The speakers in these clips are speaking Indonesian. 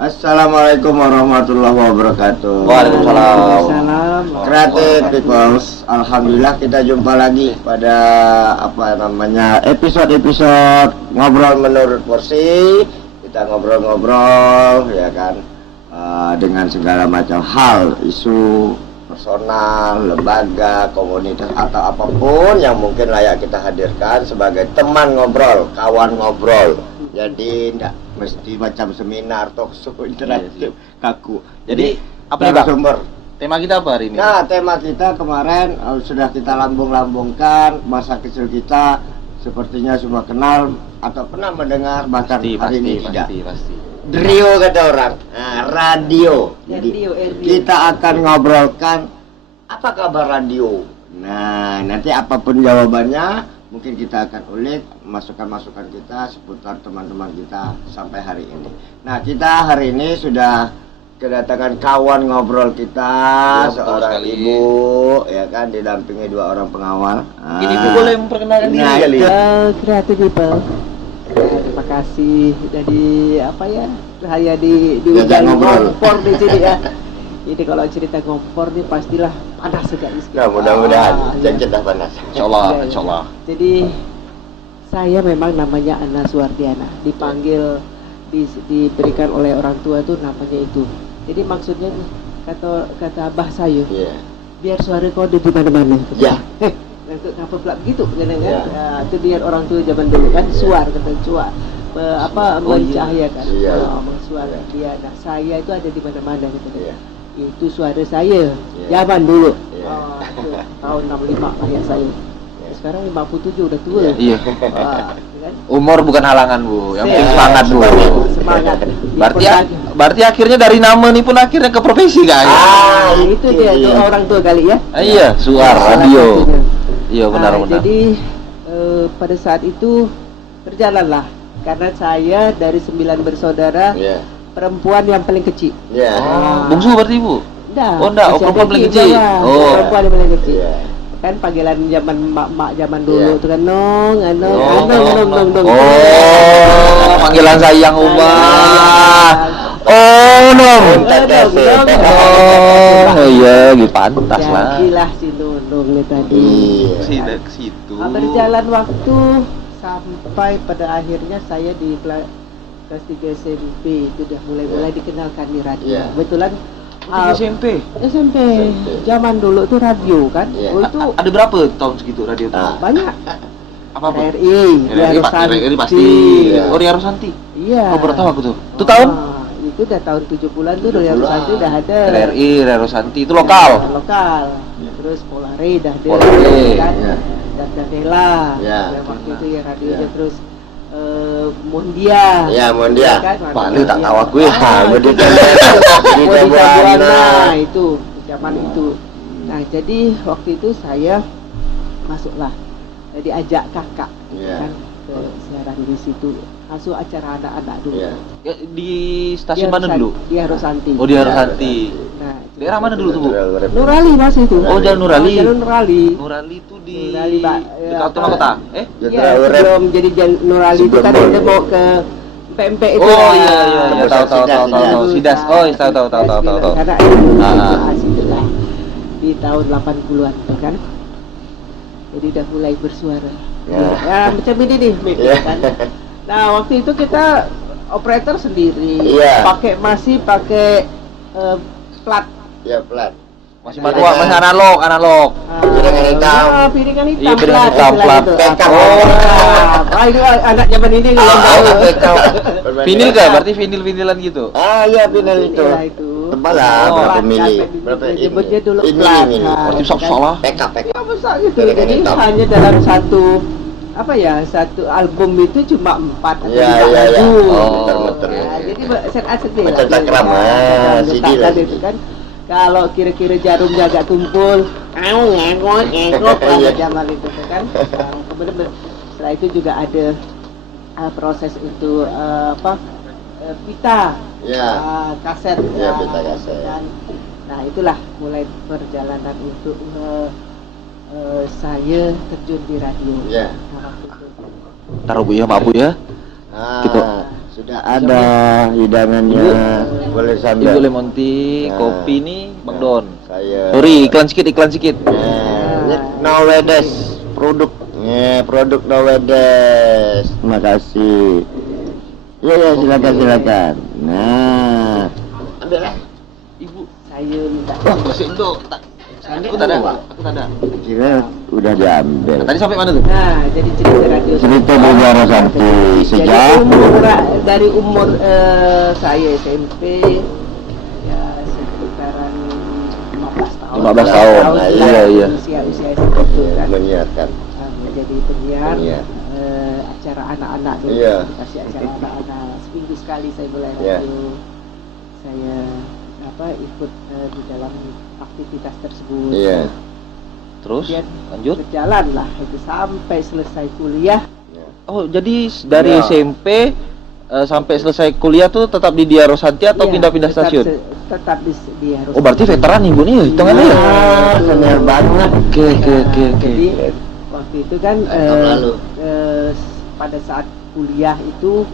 Assalamualaikum warahmatullahi wabarakatuh. Waalaikumsalam. Creative Peoples, alhamdulillah kita jumpa lagi pada episode ngobrol menurut porsi. Kita ngobrol-ngobrol ya kan, dengan segala macam hal, isu personal, lembaga, komunitas atau apapun yang mungkin layak kita hadirkan sebagai teman ngobrol, kawan ngobrol. Jadi tidak mesti macam seminar, talk show, interaktif, kaku. Jadi apa nih Bang? Sumber. Tema kita apa hari ini? Nah, tema kita kemarin sudah kita lambung-lambungkan, masa kecil kita sepertinya semua kenal atau pernah mendengar, bahkan hari ini tidak. Pasti. Radio kata orang. Nah, radio. Jadi kita akan ngobrolkan apa kabar radio. Nah, nanti apapun jawabannya mungkin kita akan ulik masukan-masukan kita seputar teman-teman kita sampai hari ini. Nah, kita hari ini sudah kedatangan kawan ngobrol kita, ya, seorang ibu, ya kan, didampingi dua orang pengawal. Ini Ibu boleh memperkenalkan diri kali ya? Creative People. Terima kasih. Jadi apa ya? Saya di ujung ngompor di sini ya. Jadi kalau cerita ngompor ini pastilah panas sekali. Nah, mudah-mudahan jangan panas. Insyaallah. Jadi saya memang namanya Ana Suwardiana, dipanggil diberikan oleh orang tua tuh namanya itu. Jadi maksudnya kata abah saya, biar suara kau ada di mana-mana. Ya. Kenapa pula begitu kan? Itu biar orang tua zaman dulu kan suar kata suar. Mencahayakan, mensuara dia. Nah, saya itu ada di mana-mana gitu. Itu suara saya zaman dulu. Itu tahun 65 ayah saya. Sekarang 57 udah tua. Iya. Kan? Umur bukan halangan, Bu. Yang penting semangat, Bu. Semangat. Berarti akhirnya dari nama nih pun akhirnya ke profesi kan? Itu dia tuh orang tua kali ya. Iya, suar radio. Iya, benar. Jadi pada saat itu berjalanlah karena saya dari 9 bersaudara, perempuan yang paling kecil. Bungsu berarti Ibu? Enggak, perempuan paling kecil. Perempuan yang paling kecil. Kan panggilan zaman mak zaman dulu tuh kan nong. Panggilan sayang Umar. Nong. Iya, gitu pantas lah. Jadilah si nong tadi. Sidak situ. Berjalan waktu sampai pada akhirnya saya di kelas 3 SMP itu udah mulai dikenalkan di radio. Kebetulan SMP. Zaman dulu tuh radio kan. Itu ada berapa tahun segitu radio tuh? Banyak. Apa? RRI pasti. Ria Rosanti. Iya. Baru tahu aku tuh. Itu tahun? Itu udah tahun 70-an tuh Ria Rosanti udah ada. Ria Rosanti itu lokal. Terus Polare dah ada. Kan? Dan Daniela. Waktu itu ya radionya terus Mondia. Mondia. Paling tak tahu aku ya. Nah, itu zaman itu. Nah, jadi waktu itu saya masuklah. Jadi ajak kakak kan ke siaran di situ. Masuk acara anak-anak dulu. Di stasiun mana dulu? Di Harosanti. Di Harosanti. Nah, daerah mana dulu tuh, Bu? Nurali Mas itu. Jalan Nurali. Jalan Nurali. Nurali itu di dekat tengah kota. Iya, sebelum jadi Jalan Nurali itu kan kita mau ke PMP itu. Iya, tahu. Sidas. Tahu. Karena situlah di tahun 80-an tuh kan. Jadi udah mulai bersuara. Ya, macam ini nih, kan. Nah, waktu itu kita operator sendiri. Masih pakai plat. Plat. Masih manual, masih analog. Piringan hitam. Piringan hitam. Iya, piringan hitam plat. Itu anak zaman ini belum tahu. Vinil kah? Berarti vinil-vinilan gitu. Iya, vinil itu. Tebal lah, berapa mili? Nyebutnya dulu plat. Berarti salah. PK. Ya besar gitu. Jadi hanya dalam satu album itu cuma 4 atau 5 lagu. Muter-muter. Jadi set-set macam takram, CD lah itu kan. Kalau kira-kira jarumnya agak tumpul, ngengok pada zaman itu kan. Kemudian setelah itu juga ada proses untuk pita, kaset. Pita kaset. Nah, itulah mulai perjalanan untuk saya terjun di radio. Taruh Bu ya, maaf Bu ya. Gitu. Sudah ada hidangannya. Boleh Ibu sambil. lemon tea, Nah. kopi nih Bang Don. Saya. Sorry, iklan sedikit. Ini Nowedes produk. Produk Nowedes. Terima kasih. Ya, silakan. Nah. Ambil lah. Ibu. Saya minta. Masih itu. Aku tak ada. Kira udah diambil. Tadi sampai mana tuh? Nah, jadi cerita radio. Cerita Bogor sampai Jadi sejak dari umur saya SMP ya sekitaran 15 tahun. 15 tahun. Nah, iya. Usia seperti itu kan. menyiarkan. Menjadi penyiar Penyiar. acara anak-anak tuh. Iya. Kasih acara anak-anak. Seminggu sekali saya mulai Iya. radio. Saya ikut di dalam aktivitas tersebut. Iya. Terus Kemudian lanjut. berjalan lah itu sampai selesai kuliah. Oh, jadi dari Ya. SMP sampai selesai kuliah tuh tetap di Dia Rosanti atau Iya, pindah-pindah tetap stasiun? tetap di harus. Oh, berarti veteran Ibu nih hitungannya ya? Senior banget. Oke. Jadi waktu itu kan Tahun lalu. pada saat kuliah itu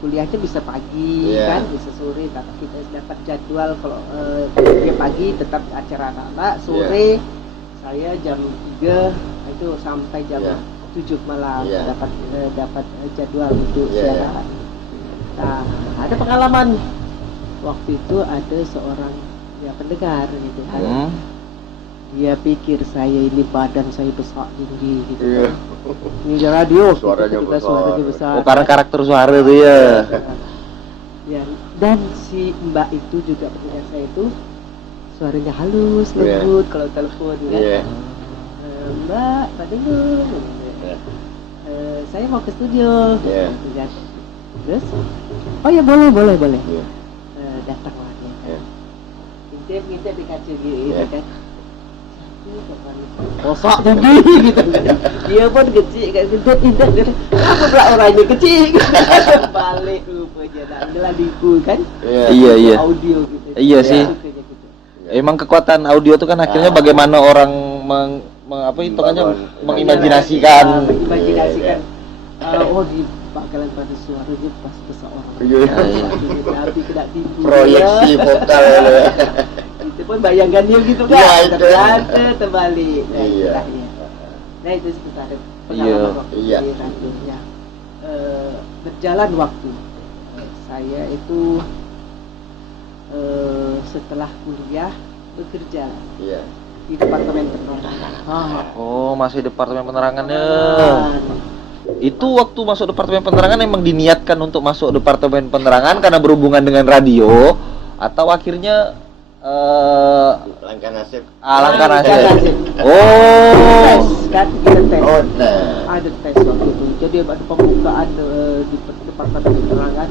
kuliahnya bisa pagi Iya. kan, bisa sore. Tapi kita dapat jadwal kalau kuliah pagi tetap acara anak-anak, sore saya jam 3 itu sampai jam Iya. 7 malam Iya. dapat jadwal untuk Iya, iya. siaran. Nah, ada pengalaman waktu itu ada seorang pendengar gitu kan. Dia pikir saya ini badan saya besar tinggi gitu. Iya. Ini radio Suaranya kita besar. suaranya besar. Oh, karena karakter suara tuh ya. Ya, dan si Mbak itu juga pendengar saya itu suaranya halus, Iya. lembut kalau telepon kan. Iya. Mbak, Pak Dengung. Saya mau ke studio. Iya. Ya. Terus? Oh ya boleh. Iya. Datanglah dia. Iya. Ngintip di kaca gitu Iya. kan. Kosok jadi gitu. Dia pun kecil kan intip. Apa pula orangnya kecil? Balik rupanya. Adalah diku kan. Iya. Audio gitu. Iya sih. Sukanya gitu. Emang kekuatan audio tuh kan akhirnya bagaimana orang hitungannya mengimajinasikan. Mengimajinasikan. Oh di bakalan pada suaranya pas seseorang. Iya. Tapi tidak tipu. Proyeksi vokal ya. Itu pun bayangkan dia gitu kan. Iya, itu. Ternyata terbalik. Nah, Iya. itulah ya. Nah itu sekitar Iya. pengalaman waktu Iya. di radionya. Berjalan waktu. Saya itu setelah kuliah bekerja Iya. di departemen penerangan. Oh, masih departemen penerangannya. Itu waktu masuk departemen penerangan emang diniatkan untuk masuk departemen penerangan karena berhubungan dengan radio atau akhirnya Langkah nasib. langkah nasib. nasib. Oh. Tes kan kita tes. Oh, nah. Ada tes waktu itu. Jadi ada pembukaan di departemen penerangan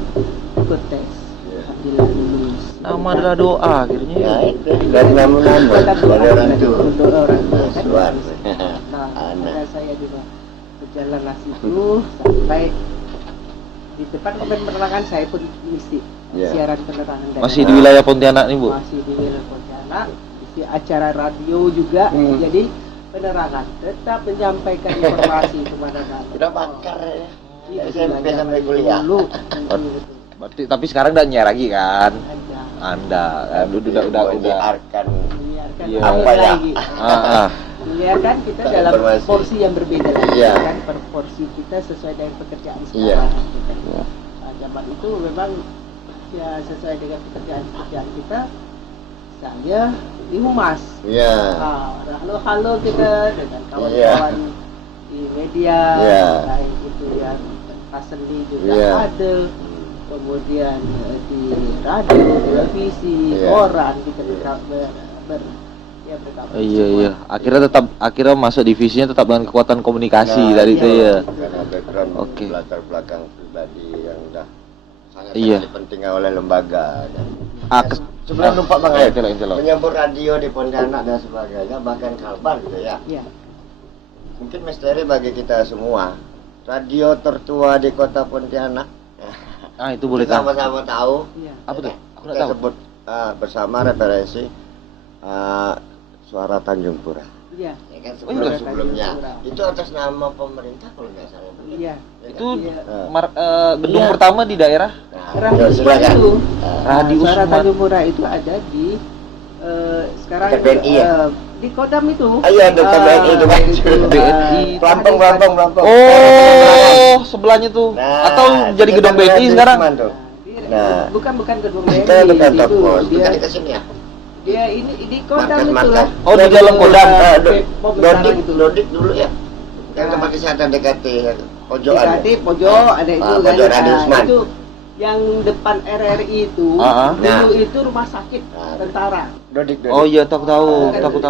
ikut tes. Iya. Alhamdulillah lulus. Nama adalah doa akhirnya. Nah, itu dari nama-nama dari orang tua. Dari orang tua, kan? Suar. Nah, Anak. maka saya juga berjalan lah situ sampai di departemen penerangan saya pun misi Iya. siaran penerangan daerah. Masih di wilayah Pontianak nih, Bu. Masih di wilayah Pontianak, isi acara radio juga, jadi penerangan tetap menyampaikan informasi kemana-mana. Sudah bakar ya. Itu SMP sebenarnya sampai kuliah. dulu. Berarti tapi sekarang udah nyiar lagi kan? Ada. Anda kan udah. Menyiarkan Menyiarkan Iya. lain Apa ya? lagi. Ah. Menyiarkan kita Tak dalam informasi. porsi yang berbeda lagi Iya. kan, per porsi kita sesuai dengan pekerjaan Iya. sekarang. Gitu. Iya. Nah, zaman itu memang ya sesuai dengan pekerjaan kita. Saya di humas. Iya. Halo kita dengan kawan-kawan di media, Iya. baik itu yang paseli juga Iya. ada, kemudian di radio, televisi, Iya. koran kita Iya. Akhirnya masuk divisinya tetap dengan kekuatan komunikasi tadi itu ya. Karena background Oke. latar belakang pribadi yang udah sangat Iya. dipentingkan oleh lembaga. Dan Sebelum lupa Bang ya, celok. menyambut radio di Pontianak dan sebagainya, bahkan Kalbar gitu ya. Iya. Mungkin misteri bagi kita semua. Radio tertua di kota Pontianak. Itu boleh Kita tahu. sama-sama tahu. Iya. Apa tuh? Aku Kita nggak tahu. sebut bersama referensi Suara Tanjung Pura. Iya. Ya kan Oh, iya. sebelumnya Tanjung Pura. itu atas nama pemerintah kalau nggak salah. Iya. Itu Iya. gedung Iya. pertama di daerah Radio ya, silakan. itu, Radio Suara Sumat- Tanjung Pura itu ada di sekarang Dekat BNI ya? di Kodam itu. Iya, dekat BNI itu kan. BNI. Pelampung. Oh, sebelahnya tuh. Nah, Atau jadi gedung itu kan BNI sekarang? Wisman tuh. Nah. bukan gedung BNI. Itu dekat itu toko. dia Dekat ke sini ya? dia ini di Kodam Markas. itulah. Oh, di dalam Kodam. Dodik dulu ya. Yang tempat kesehatan DKT pojokan. DKT pojok ada itu kan. Pojok Radio Usman. Itu yang depan RRI itu Ah, ah. dulu Nah. itu rumah sakit tentara. Dodik. Oh iya, aku tahu. Dodik.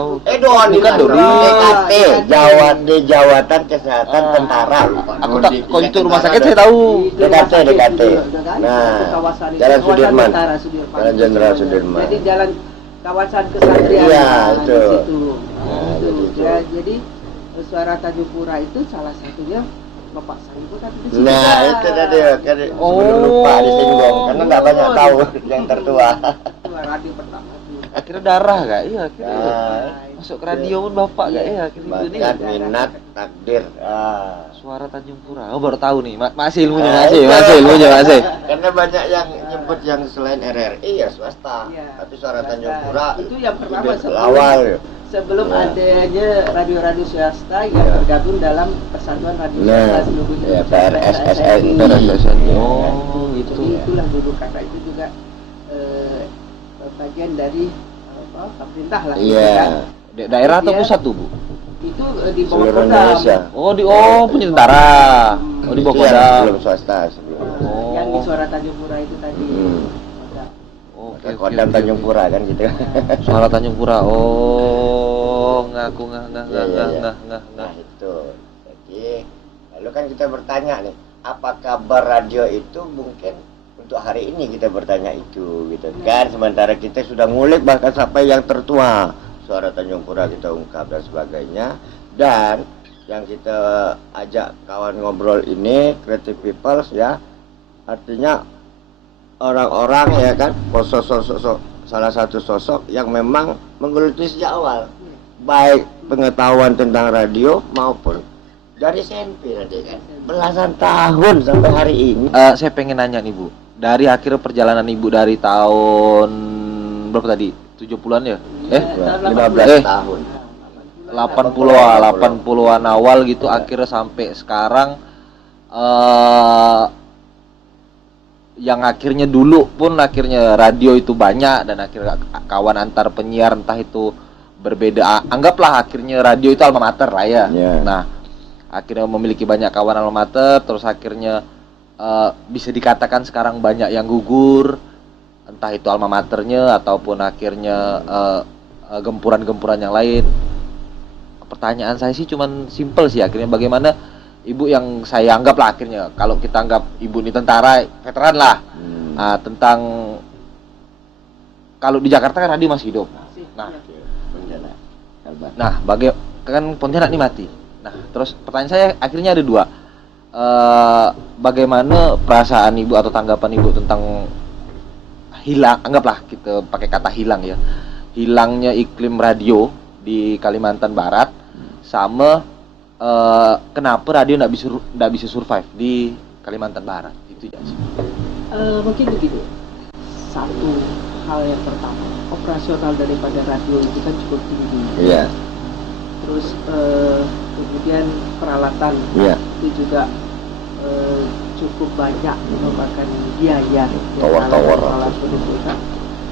Bukan Dodik. DKT, Jawatan Kesehatan Tentara. Lupa. Aku tak, Dodik. kalau itu rumah sakit saya tahu. Itu rumah sakit DKT. itu juga, kan? Nah, Itu kawasan itu, Jalan kawasan Sudirman. tentara Sudirman. Jalan Jenderal Sudirman. Jadi jalan kawasan kesatrian. Iya, di itu. situ. Nah, Itu. jadi itu. Ya, jadi Suara Tanjung Pura itu salah satunya Bapak saya itu kan di situ. Nah, itu tadi kan Oh. sebelum lupa disinggung karena nggak banyak tahu yang tertua. Itu radio pertama itu. Akhirnya darah gak? Iya, akhirnya. Nah, Masuk ke radio pun bapak gak? Iya, akhirnya ini. bakat minat takdir. Suara Tanjung Pura. Oh, baru tahu nih. Masih ilmunya, Nah, masih itu. ilmunya, masih. Karena banyak yang nyebut yang selain RRI ya swasta. Iya. Tapi Suara Tanjung Pura Itu yang pertama ide awal ya. sebelum Nah. adanya radio-radio swasta yang Ya. tergabung dalam Persatuan Radio Nah, Swasta seluruh ya, Indonesia, PRSSNI. PRSSNI. Ya, Oh, gitu. Jadi itulah dulu karena itu juga bagian dari pemerintah lah. Iya. gitu kan. Daerah atau Dia- pusat tuh, Bu? Itu di bawah Seluruh Kodam. Indonesia. Oh, punya tentara. Oh, di Itu bawah yang Kodam. sebelum swasta sebelumnya. Oh. Yang di Suara Tanjung Pura itu tadi. Hmm. Kodam. Oke, Kodam Tanjung Pura kan gitu. Suara Tanjung Pura. Oh, ngaku Iya, iya, iya. ngah. Nah itu, jadi lalu kan kita bertanya nih, apa kabar radio itu mungkin untuk hari ini kita bertanya itu, gitu kan? Sementara kita sudah ngulik bahkan sampai yang tertua, Suara Tanjung Pura kita ungkap dan sebagainya, dan yang kita ajak kawan ngobrol ini Creative People ya, artinya orang-orang ya kan, sosok salah satu sosok yang memang menggeluti sejak awal, baik pengetahuan tentang radio maupun dari SMP nanti kan, belasan tahun sampai hari ini. Saya pengen nanya nih, Bu. Dari akhir perjalanan Ibu dari tahun berapa tadi? 70-an ya? Tahun 15 tahun. 80-an awal gitu, akhirnya sampai sekarang yang akhirnya dulu pun akhirnya radio itu banyak dan akhirnya kawan antar penyiar entah itu berbeda. Anggaplah akhirnya radio itu alma mater lah ya. Yeah. Nah, akhirnya memiliki banyak kawan alma mater, terus akhirnya bisa dikatakan sekarang banyak yang gugur, entah itu alma maternya ataupun akhirnya gempuran-gempuran yang lain. Pertanyaan saya sih cuman simpel sih, akhirnya bagaimana Ibu yang saya anggap lah akhirnya, kalau kita anggap Ibu ini tentara veteran lah, tentang kalau di Jakarta kan radio masih hidup. Nah, kan Pontianak ini mati. Nah, terus pertanyaan saya akhirnya ada dua. Bagaimana perasaan Ibu atau tanggapan Ibu tentang hilang, anggaplah kita pakai kata hilang ya, hilangnya iklim radio di Kalimantan Barat, sama kenapa radio nggak bisa survive di Kalimantan Barat itu ya sih. Mungkin begini, satu hal yang pertama, operasional daripada radio itu kan cukup tinggi. Iya. Terus kemudian peralatan itu juga cukup banyak memakan biaya. Tower-tower. Alat itu kan.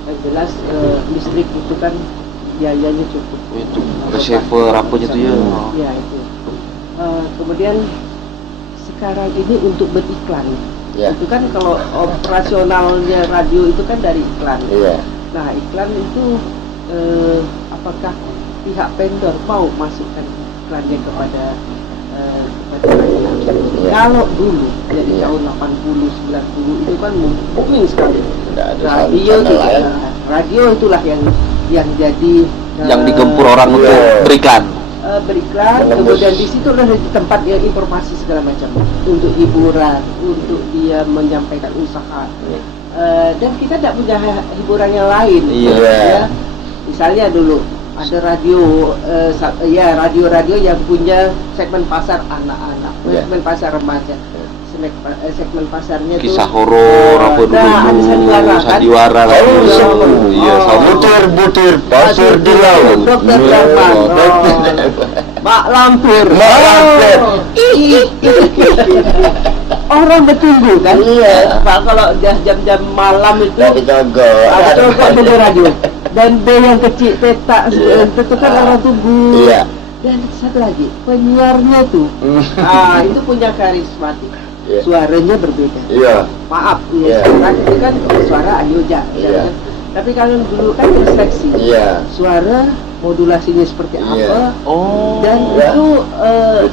Yang jelas listrik itu kan biayanya cukup. Itu receiver apa gitu ya. Iya itu. Kemudian sekarang ini untuk beriklan, itu kan kalau operasionalnya radio itu kan dari iklan. Iya. Nah iklan itu apakah pihak vendor mau masukkan iklannya kepada radio? Iya. Kalau dulu jadi Iya. tahun 80 90 itu kan booming sekali. Tidak ada Radio channel itu, lain. radio itulah yang jadi Yang digempur orang Iya. untuk beriklan. Beriklan, Menembus. kemudian di situ adalah tempat dia informasi segala macam untuk hiburan, untuk dia menyampaikan usaha. Dan kita tidak punya hiburan yang lain. Iya. Ya. Misalnya dulu ada radio, radio-radio yang punya segmen pasar anak-anak, segmen pasar remaja, segmen pasarnya Kisah tuh horor apa dulu? ada sandiwara kan? Sandiwara lah. Iya, butir-butir pasir di laut. Dokter Darman, Mak Lampir, orang bertunggu kan? Iya. Pak kalau jam-jam malam itu Dari Togo. ada di radio. Dan B yang kecil petak itu kan orang tunggu. Iya. Dan satu lagi penyiarnya tuh, itu punya karismatik. Iya. Suaranya berbeda. Iya. Maaf, Iya. sekarang itu kan suara Anyoja. Iya. Tapi kalau dulu kan terseleksi. Iya. Suara modulasinya seperti Iya. apa, Oh. dan itu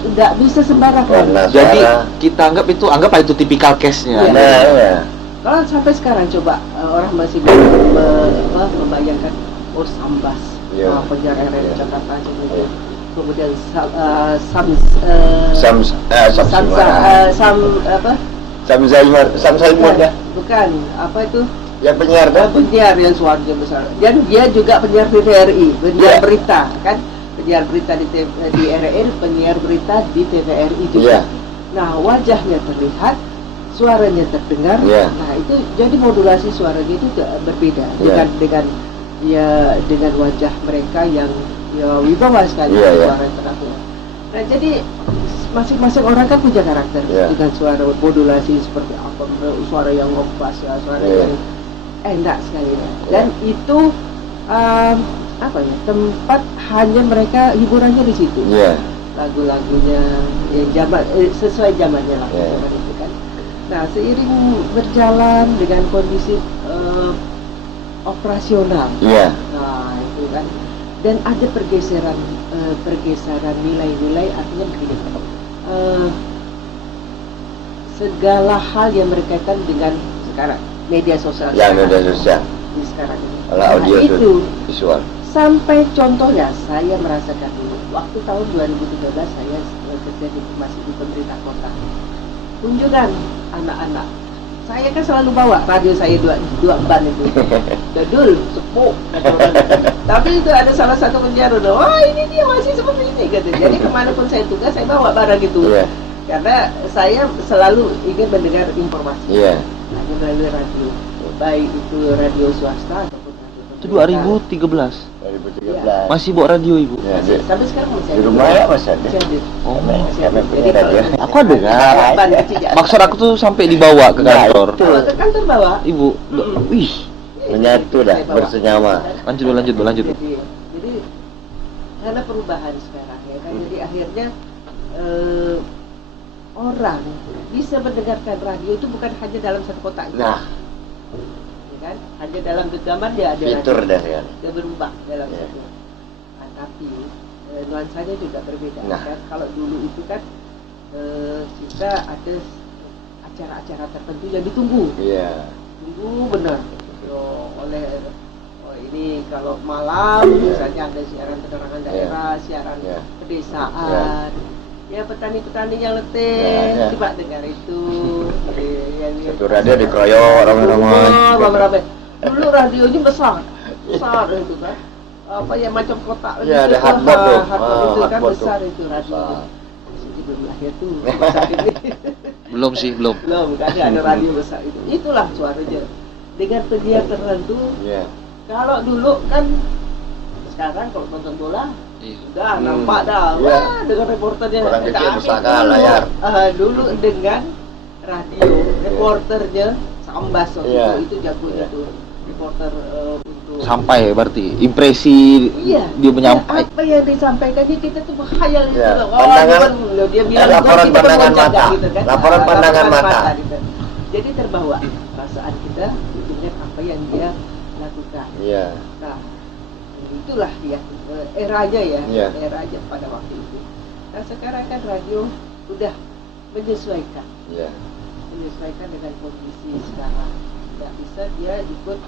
nggak bisa sembarangan. Warna Jadi suara. kita anggap itu tipikal case-nya. Iya. Nah, iya. Kalau sampai sekarang coba orang masih membayangkan Sambas, Iya. penyiar RM Iya. Jakarta Iya. gitu. Kemudian Sam Zaimur ya. bukan apa itu Yang penyiar kan? penyiar yang suaranya besar. Dan dia juga penyiar TVRI, penyiar Iya. berita kan, penyiar berita di RRI, penyiar berita di TVRI juga. Iya. Nah wajahnya terlihat, suaranya terdengar. Iya. Nah itu jadi modulasi suaranya itu berbeda Iya. dengan wajah mereka yang wibawa sekali, Iya, iya. suara yang teratur. Nah jadi masing-masing orang kan punya karakter Iya. dengan suara modulasi seperti apa, suara yang ngepas ya, suara Iya. yang enak sekali ya. Dan itu tempat hanya mereka hiburannya di situ. Iya. Lagu-lagunya yang sesuai zamannya lah, Iya. zaman itu kan. Nah seiring berjalan dengan kondisi operasional, Iya. nah itu kan, dan ada pergeseran nilai-nilai, artinya begini, segala hal yang berkaitan dengan sekarang media sosial Ya, sekarang, media sosial. di sekarang ini. Kalau Nah, audio itu visual. sampai contohnya saya merasakan dulu waktu tahun 2013 saya kerja masih di pemerintah kota, kunjungan anak-anak. Saya kan selalu bawa radio saya dua ban itu. Dadul, sepuh. Tapi itu ada salah satu penyiar, wah ini dia masih seperti ini gitu. Jadi kemanapun saya tugas saya bawa barang itu. Iya. Karena saya selalu ingin mendengar informasi. Iya. Hanya melalui radio, baik itu radio swasta ataupun radio Itu pemerintah. 2013. 2013. Masih bawa radio Ibu? Ya, Masih, sampai sekarang masih di ada. rumah ya masih ada. Masih ada. Oh. Kami punya Jadi radio. kalau- Aku ada nggak? Ban kecil ya. Maksud aku tuh sampai dibawa ke Nah, kantor. itu. Kalau ke kantor bawa. Ibu, wih, Menyatu dah, Saya bawa. bersenyawa. lanjut Bu. Jadi karena perubahan sekarang ya kan, jadi akhirnya orang bisa mendengarkan radio itu bukan hanya dalam satu kota, Nah, ya kan? Hanya dalam genggaman dia ada fitur radio. dah kan. Dia berubah dalam Ya. satu. Tapi nuansanya juga berbeda. Nah. Kan? Kalau dulu itu kan kita ada acara-acara tertentu yang ditunggu. Iya. Tunggu benar ini kalau malam misalnya ada siaran penerangan daerah, siaran Iya. pedesaan, ya petani-petani yang letih Iya. coba dengar itu. yang Satu radio dikeroyok ramai-ramai. ramai-ramai. Dulu radionya besar itu kan, apa ya, macam kotak Iya, ada gitu, hardboard tuh. hardboard itu kan Hardboard besar tuh. itu radio. Besar. Masih belum lahir tuh besar ini. belum sih, belum. Belum kan, ada radio besar itu. Itulah suaranya dengan penyiar tertentu. Iya. Kalau dulu kan, sekarang kalau nonton bola Iya. udah nampak dah, Iya. wah dengan reporternya. Orang kecil Tapi besarkan dulu, layar. dulu dengan radio, reporternya Sambas waktu Iya. itu jagonya Iya. tuh reporter untuk Sampai berarti impresi iya, dia menyampaikan. apa yang disampaikannya kita tuh berkhayal gitu Iya, loh. pandangan- dia bilang laporan kita pandangan berjaga mata. gitu kan. Laporan pandangan mata. gitu. Jadi terbawa perasaan kita dengan apa yang dia lakukan. Iya. Nah, itulah ya eranya ya, Iya. eranya pada waktu itu. Nah sekarang kan radio udah menyesuaikan dengan kondisi sekarang. Nggak bisa dia ikut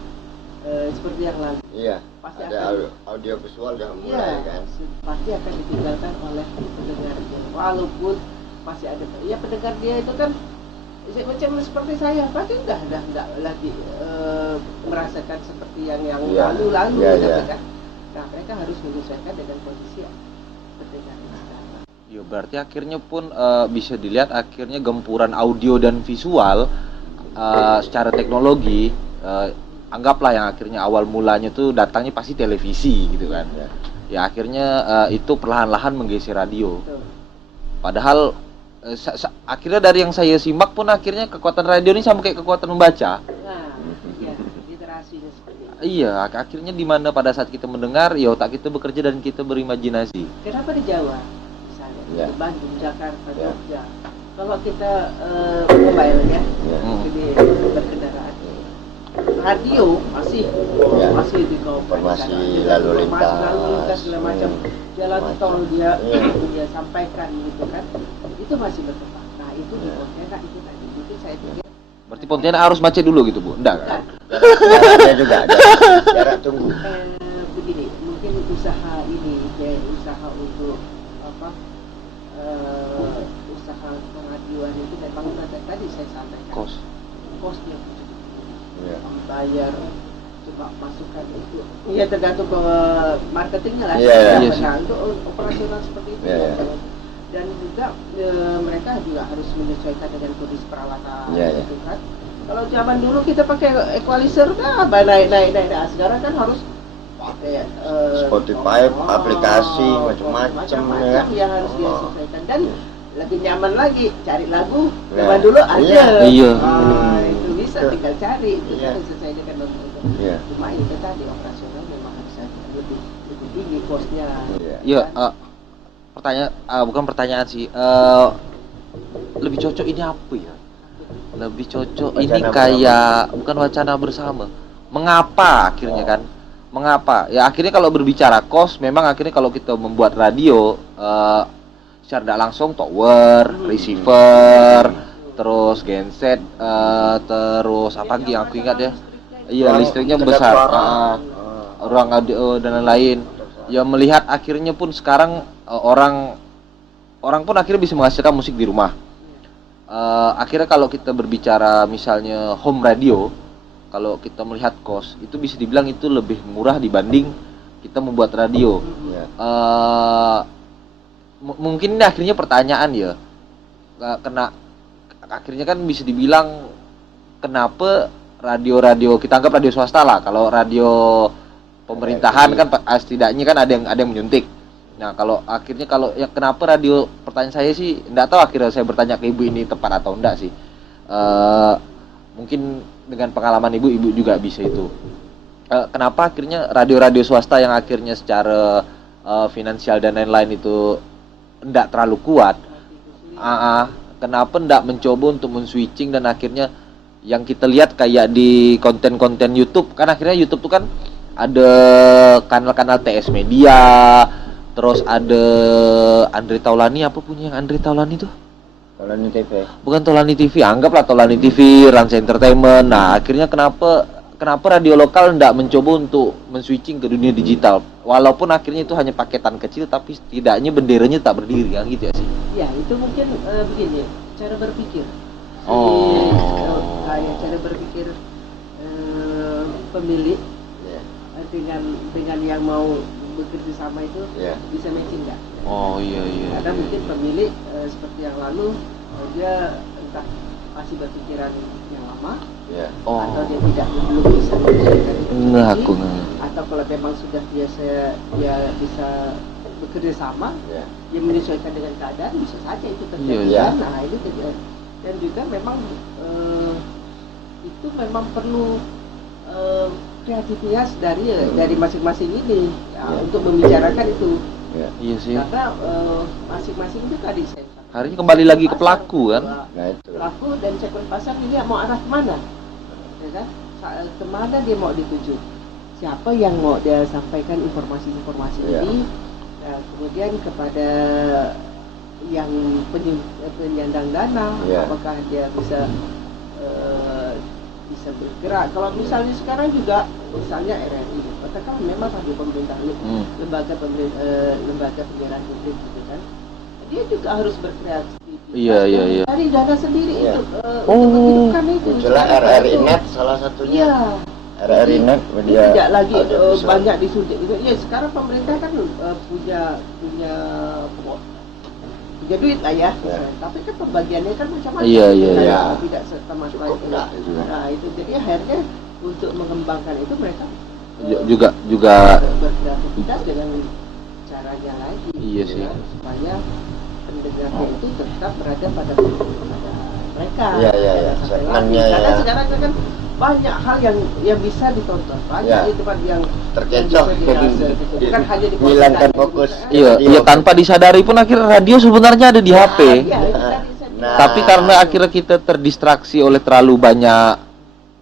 seperti yang lalu. Iya. Pasti Ada akan- audio visual udah mulai Iya, kan. pasti akan ditinggalkan oleh pendengarnya. Walaupun masih ada, ya pendengar dia itu kan macam seperti saya, pasti udah lagi merasakan seperti yang Iya. lalu-lalu Iya, gitu iya. kan. Nah, mereka harus menyesuaikan dengan kondisi pendengar sekarang. Ya berarti akhirnya pun bisa dilihat akhirnya gempuran audio dan visual secara teknologi, anggaplah yang akhirnya awal mulanya tuh datangnya pasti televisi gitu kan. Ya akhirnya itu perlahan-lahan menggeser radio. Betul. Padahal akhirnya dari yang saya simak pun akhirnya kekuatan radio ini sama kayak kekuatan membaca. Nah, ya, literasinya seperti itu. Iya, akhirnya di mana pada saat kita mendengar, ya otak kita bekerja dan kita berimajinasi. Kenapa di Jawa misalnya, Ya. di Bandung, Jakarta, Ya. Jogja, kalau kita mobile ya, Ya. jadi berkendaraan, radio masih Ya. masih di kau Informasi lalu lintas. segala macam, jalan Macam. tol dia Ya. dia sampaikan gitu kan, itu masih berkembang. Nah itu di Pontianak itu tadi, mungkin saya pikir Berarti Pontianak harus macet dulu gitu, Bu? Enggak kan? Jaraknya juga, jarak tunggu. begini, mungkin usaha ini kayak usaha untuk apa, usaha pengaduan itu memang tadi saya sampaikan kosnya Ya. membayar, coba masukkan itu ya tergantung ke marketingnya lah. Iya, iya sih. Nah, untuk operasional seperti itu Iya, ya. iya. Dan juga mereka juga harus menyesuaikan dengan kondisi peralatan Iya, iya. gitu kan. Kalau zaman dulu kita pakai equalizer naik. Nah, sekarang kan harus pakai Spotify, aplikasi, macam-macam, ya. yang harus disesuaikan dan lebih nyaman lagi cari lagu. Ya. Zaman dulu ada. Iya. Itu bisa Betul. tinggal cari itu Iya. kan sesuai dengan lagu itu. Iya. Cuma itu tadi operasional memang harus lebih tinggi kosnya. Iya. Iya, pertanyaan bukan pertanyaan sih. Lebih cocok ini apa ya? Lebih cocok ini Wacana kayak bukan wacana bersama. Mengapa akhirnya kan? Mengapa? Ya akhirnya kalau berbicara kos, memang akhirnya kalau kita membuat radio secara tidak langsung tower, receiver, terus genset, terus apa lagi yang aku ingat ya? Iya, listriknya Kedap besar. suara. Ruang audio dan lain-lain. Ya melihat akhirnya pun sekarang orang pun akhirnya bisa menghasilkan musik di rumah. Akhirnya kalau kita berbicara misalnya home radio, kalau kita melihat kos itu bisa dibilang itu lebih murah dibanding kita membuat radio. Iya. Mungkin ini akhirnya pertanyaan ya, akhirnya kan bisa dibilang kenapa radio kita anggap radio swasta lah, kalau radio pemerintahan kan setidaknya kan ada yang menyuntik. Nah kalau ya kenapa radio, pertanyaan saya sih enggak tahu, akhirnya saya bertanya ke ibu ini tepat atau enggak sih. Mungkin dengan pengalaman ibu juga bisa itu. Kenapa akhirnya radio-radio swasta yang akhirnya secara finansial dan lain-lain itu enggak terlalu kuat, kenapa enggak mencoba untuk men-switching dan akhirnya yang kita lihat kayak di konten-konten YouTube, kan akhirnya YouTube tuh kan ada kanal-kanal TS Media, terus ada Andre Taulani, apa punya yang Andre Taulani tuh? Taulani TV. Bukan Taulani TV, anggaplah Taulani TV, Rans Entertainment. Nah, akhirnya kenapa radio lokal enggak mencoba untuk men-switching ke dunia digital? Walaupun akhirnya itu hanya paketan kecil, tapi setidaknya benderanya tak berdiri kan gitu ya sih. Ya, itu mungkin begini, cara berpikir. Kayak cara berpikir pemilik dengan yang mau bekerja sama itu bisa matching nggak? Oh iya. Karena mungkin pemilik seperti yang lalu dia entah masih berpikiran yang lama, atau dia belum bisa menyesuaikan itu sendiri, atau kalau memang sudah biasa dia bisa bekerja sama, dia menyesuaikan dengan keadaan, bisa saja itu terjadi. Iya. Nah itu terjadi. Dan juga memang itu memang perlu kreativitas dari masing-masing ini untuk membicarakan itu. Iya sih. Karena masing-masing itu tadi saya Hari ini kembali lagi ke pelaku kan? Nah itu. Pelaku dan sektor pasar ini mau arah kemana? Ya kan? Kemana dia mau dituju? Siapa yang mau dia sampaikan informasi-informasi ini? Nah, kemudian kepada yang penyandang dana, apakah dia bisa bergerak? Kalau misalnya sekarang juga, misalnya RRI, katakan memang radio pemerintah, lembaga penyiaran publik gitu kan, dia juga harus berkreativitas. Iya. Cari dana sendiri untuk menghidupkan itu. Itulah RRI Net salah satunya. Iya. RRI.net media. Tidak lagi audiovisual. banyak disuntik. Ya sekarang pemerintah kan punya duit lah ya. Tapi kan pembagiannya kan macam-macam. Iya, iya, Tidak- iya. Tidak serta merta Cukup itu. enggak juga. Nah itu jadi akhirnya untuk mengembangkan itu mereka juga berkreativitas dengan caranya lagi. Iya sih. Supaya pendengarnya itu tetap berada pada mereka. Iya, iya, Jangan iya. sampai Segmennya, lari. Karena ya. sekarang kan banyak hal yang bisa ditonton, banyak Ya. di tempat yang Terkecoh. yang bisa dirasa gitu. Bukan hanya di Hilangkan fokus. Iya, iya tanpa disadari pun akhirnya radio sebenarnya ada di HP. Iya, itu tadi saya bilang. Nah. Tapi karena akhirnya kita terdistraksi oleh terlalu banyak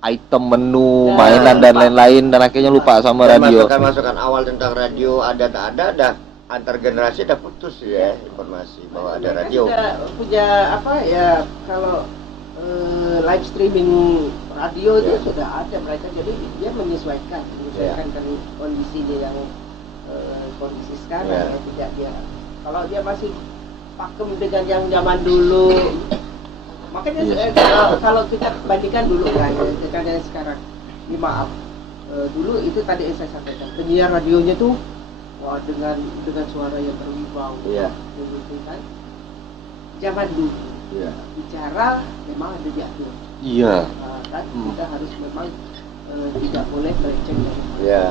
item menu, Nah, mainan dan lupa. lain-lain dan akhirnya lupa sama Dan radio. masukan-masukan awal tentang radio ada tak ada antar generasi udah putus ya informasi bahwa ada Mereka radio. sudah punya apa ya, kalau live streaming radio itu sudah ada mereka, jadi dia menyesuaikan kan kondisinya yang kondisi sekarang Ya. ya, tidak dia kalau dia masih pakem dengan yang zaman dulu. Makanya kalau kita bandingkan dulu kan dengan yang sekarang, ini maaf, dulu itu tadi yang saya sampaikan, penyiar radionya tuh wah dengan suara yang berwibawa, Iya. begitu kan. Zaman dulu Iya. bicara memang ada diatur, Iya. kan kita harus memang tidak boleh melenceng dari itu. Iya.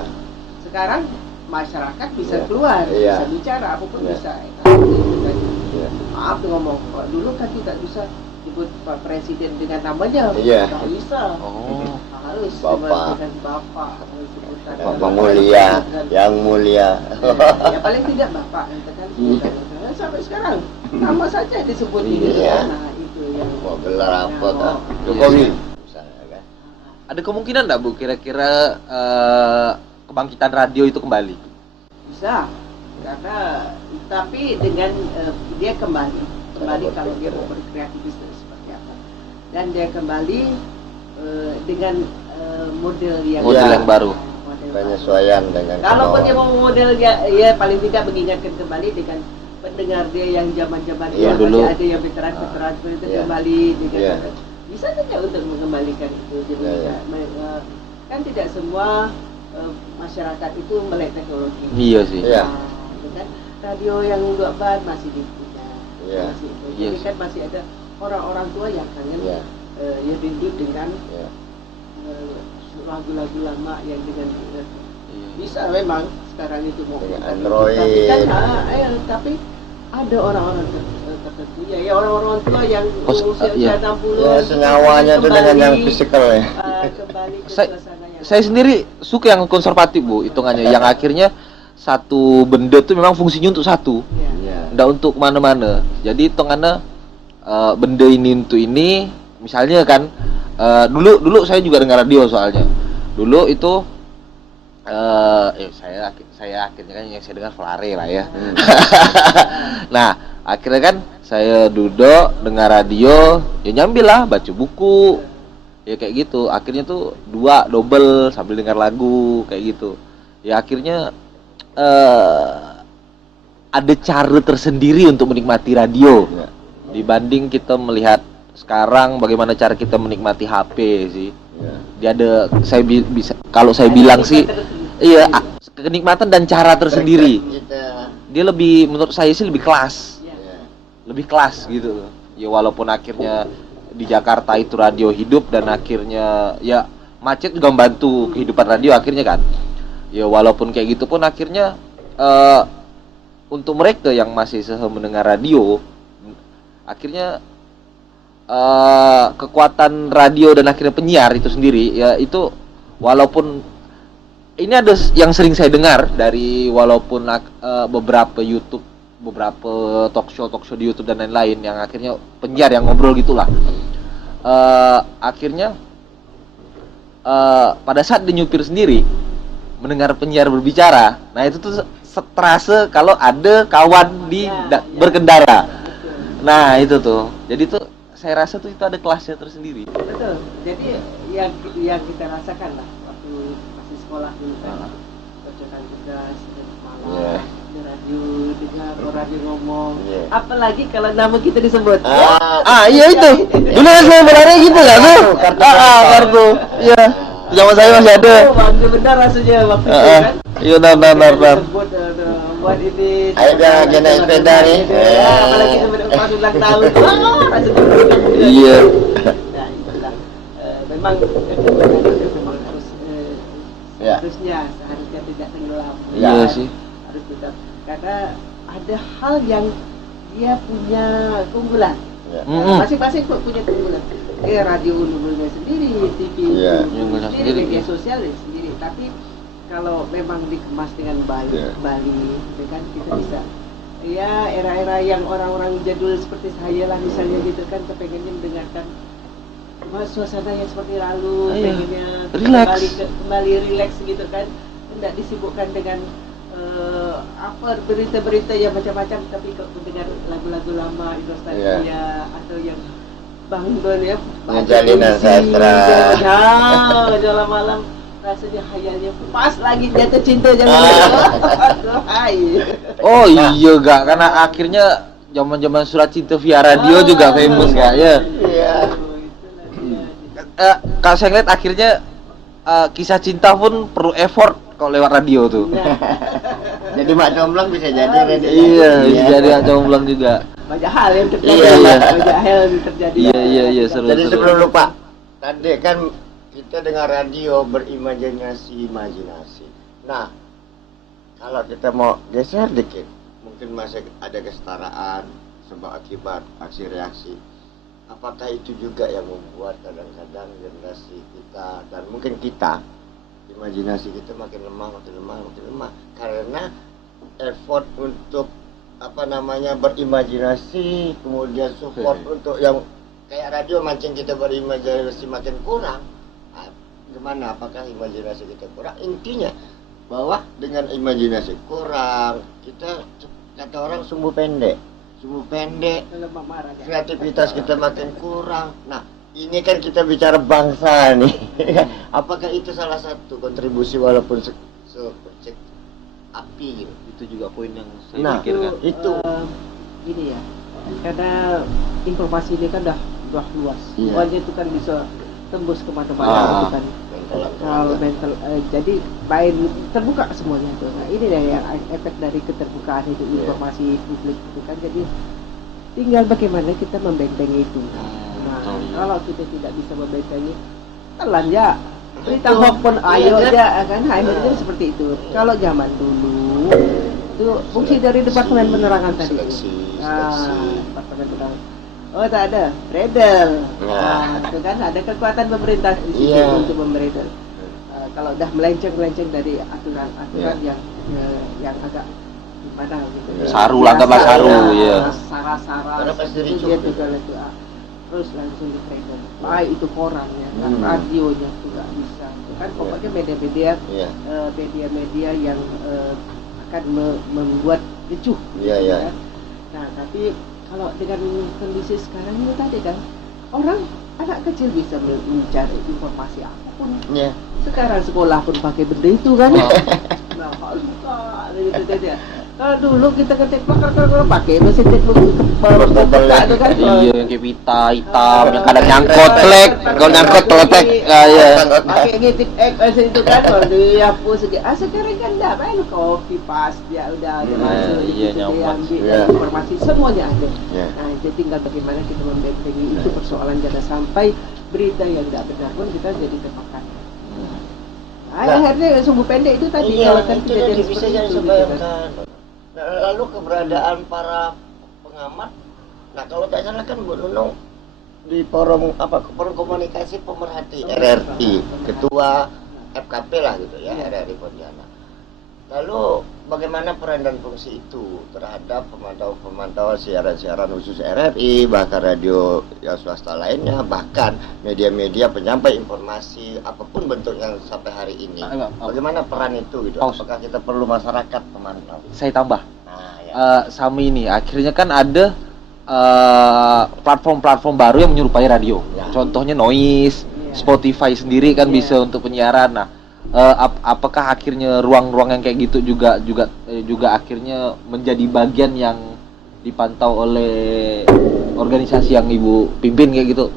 Sekarang masyarakat bisa Iya. keluar, Iya. bisa bicara apapun Iya. bisa. Itu kan. Iya. Maaf tuh ngomong, kalau dulu kan tidak bisa sebut Pak Presiden dengan namanya, Iya. nggak bisa. Oh. Harus Bapak. dengan Bapak, harus sebutan Bapak mulia, yang mulia. ya paling tidak Bapak gitu kan. Sampai sekarang nama saja disebut ini. Iya. Nah itu yang Mau gelar apa Nah, kan? oh. Jokowi misalnya kan. Ada kemungkinan nggak Bu kira-kira kebangkitan radio itu kembali? bisa, karena tapi dengan dia kembali kalau dia mau berkreativitas seperti apa, dan dia kembali dengan model yang Baru. model baru. Penyesuaian dengan Kalaupun dia kemauan. mau model ya paling tidak mengingatkan kembali dengan pendengar dia yang zaman-zaman Iya, yang dulu. masih ada yang veteran-veteran seperti itu Iya. kembali dengan Iya. bisa saja untuk mengembalikan itu. Jadi Iya, kan tidak semua masyarakat itu melek teknologi. Iya sih. Iya. Nah, kan radio yang dua ban masih dipunya. Iya. Masih itu. Iya Jadi sih. kan masih ada orang-orang tua yang kangen Iya. ya rindu dengan Iya. lagu-lagu lama yang dengan Iya. bisa memang sekarang itu mau Dengan tapi Android. kan tapi ada orang-orang tertentu ya orang-orang tua yang usia iya. 60 Ya senyawanya itu dengan yang fisikal ya. kembali ke Saya- suasana yang Saya sendiri suka yang konservatif Bu, hitungannya yang akhirnya satu benda itu memang fungsinya untuk satu, ya. Iya. nggak untuk mana-mana. Jadi hitungannya benda ini untuk ini, misalnya kan dulu saya juga dengar radio soalnya. Dulu itu saya akhirnya kan yang saya dengar Flare lah ya. Nah, akhirnya kan saya duduk dengar radio, ya nyambil lah baca buku. Ya kayak gitu. Akhirnya tuh double sambil dengar lagu kayak gitu. Ya akhirnya ada cara tersendiri untuk menikmati radio Iya. dibanding kita melihat sekarang bagaimana cara kita menikmati HP sih. Iya. Dia ada bisa kalau saya bilang sih iya kenikmatan dan cara tersendiri. Kita. Dia lebih menurut saya sih lebih kelas. Iya. Lebih kelas gitu. Ya walaupun akhirnya di Jakarta itu radio hidup dan akhirnya ya macet juga membantu kehidupan radio akhirnya kan. Ya walaupun kayak gitu pun akhirnya untuk mereka yang masih mendengar radio akhirnya kekuatan radio dan akhirnya penyiar itu sendiri ya itu walaupun ini ada yang sering saya dengar dari walaupun beberapa YouTube beberapa talk show di YouTube dan lain-lain yang akhirnya penyiar yang ngobrol gitulah akhirnya pada saat dia nyupir sendiri mendengar penyiar berbicara, nah itu tuh terasa kalau ada kawan di berkendara. Nah itu tuh, jadi tuh saya rasa tuh itu ada kelasnya tersendiri. betul. Jadi yang kita rasakan lah waktu masih sekolah dulu kan, bacakan tugas malam Iya. di radio, dengar radio ngomong, Iya. apalagi kalau nama kita disebut. Iya itu. Dulu kan saya berlari gitu kan tuh. Kartu. Iya. Zaman saya masih ada. Oh, bangga benar rasanya waktu itu kan. Iya, benar. Buat buat ini. Ada agenda sepeda nih. Ya, apalagi pas ulang tahun. Wah, rasanya. Iya. Nah, itulah. Memang memang harus Ya. seharusnya tidak tenggelam. Iya sih. Harus tetap karena ada hal yang dia punya keunggulan. Ya. Masing-masing punya keunggulan. Radio unggulnya sendiri, TV Iya, unggulnya sendiri, sendiri, media ya. sosial sendiri. Tapi kalau memang dikemas dengan baik, Iya. gitu kan kita bisa. Ya era-era yang orang-orang jadul seperti saya lah misalnya gitu kan, kepengennya mendengarkan suasana yang seperti lalu, Iya. pengennya Relax. kembali rileks gitu kan, tidak disibukkan dengan berita-berita yang macam-macam, tapi kalau mendengar lagu-lagu lama nostalgia atau yang Bang Don ya Jalinan Sastra. Jalan malam rasanya hayalnya pas lagi jatuh cinta jangan hai. Oh iya gak, karena akhirnya zaman-zaman surat cinta via radio juga famous gak ya? Iya. Kalau saya ngeliat akhirnya kisah cinta pun perlu effort kalau lewat radio tuh. Jadi Mak Comblang bisa jadi radio. Iya, bisa jadi comblang juga. Banyak hal yang terjadi. Iya. Banyak hal yang terjadi. Iya, seru. Jadi sebelum lupa, tadi kan kita dengar radio berimajinasi. Nah, kalau kita mau geser dikit, mungkin masih ada kesetaraan sebab akibat aksi reaksi. Apakah itu juga yang membuat kadang-kadang generasi kita dan mungkin kita imajinasi kita makin lemah karena effort untuk berimajinasi, kemudian support untuk yang kayak radio mancing kita berimajinasi makin kurang. Gimana? Apakah imajinasi kita kurang? Intinya bahwa dengan imajinasi kurang, kita kata orang sumbu pendek, Lemah marah ya. kreativitas kita makin kurang. Nah, ini kan kita bicara bangsa nih. Apakah itu salah satu kontribusi walaupun sekecil api gitu? Itu juga poin yang saya Nah, pikirkan. itu. Gini ya, karena informasi ini kan udah luas. Iya. Semuanya itu kan bisa tembus kemana-mana gitu kan. Kalau mental, jadi main terbuka semuanya itu. Nah ini deh yang efek dari keterbukaan itu informasi publik itu kan. Jadi tinggal bagaimana kita membentengi itu. Nah kalau kita tidak bisa membentengi, telan ya. Berita hoax pun ayo aja kan, akhirnya seperti itu. Kalau zaman dulu itu fungsi dari Departemen Penerangan tadi. Departemen Penerangan. Oh tak ada, redel. Nah, itu kan ada kekuatan pemerintah di situ untuk memberedel. Kalau udah melenceng dari aturan yang agak gimana gitu. Saru lah, anggaplah saru, ya. Sara-sara. Karena pasti itu dia juga itu. Terus langsung di redel. Baik itu korannya, radionya juga bisa. Itu kan pokoknya media-media yang akan membuat ricuh. Iya. Nah tapi kalau dengan kondisi sekarang ini tadi kan anak kecil bisa mencari informasi apapun. Iya. Sekarang sekolah pun pakai benda itu kan. Nah, lupa gitu. Kalau dulu kita ketik pakai mesin teknik buka itu kan. Iya, yang kayak pita hitam, yang kadang nyangkut telek, kalau nyangkut teletek, iya. Pakai ngetik itu kan, kalau dihapus sedikit. Sekarang kan enggak, main copy paste dia udah masuk. Iya, nyaman. Informasi semuanya ada. Iya. Nah, jadi tinggal bagaimana kita membentengi itu persoalan, jangan sampai berita yang tidak benar pun kita jadi terpakai. Akhirnya sumbu pendek itu tadi kalau kan itu jadi bisa seperti jadi itu. sebayangkan. Nah, lalu keberadaan para pengamat. Nah, kalau tak salah kan Bu Nunung di forum komunikasi pemerhati RRI, ketua FKP lah gitu ya, RRI Pontianak. Lalu bagaimana peran dan fungsi itu terhadap pemantau siaran-siaran khusus RRI, bahkan radio yang swasta lainnya, bahkan media-media penyampai informasi apapun bentuknya sampai hari ini. Bagaimana peran itu gitu? Apakah kita perlu masyarakat pemantau? Saya tambah. Nah, ya. Sami ini akhirnya kan ada platform-platform baru yang menyerupai radio. Ya. Contohnya Noise, Spotify sendiri kan bisa untuk penyiaran. Nah, apakah akhirnya ruang-ruang yang kayak gitu juga akhirnya menjadi bagian yang dipantau oleh organisasi yang Ibu pimpin kayak gitu?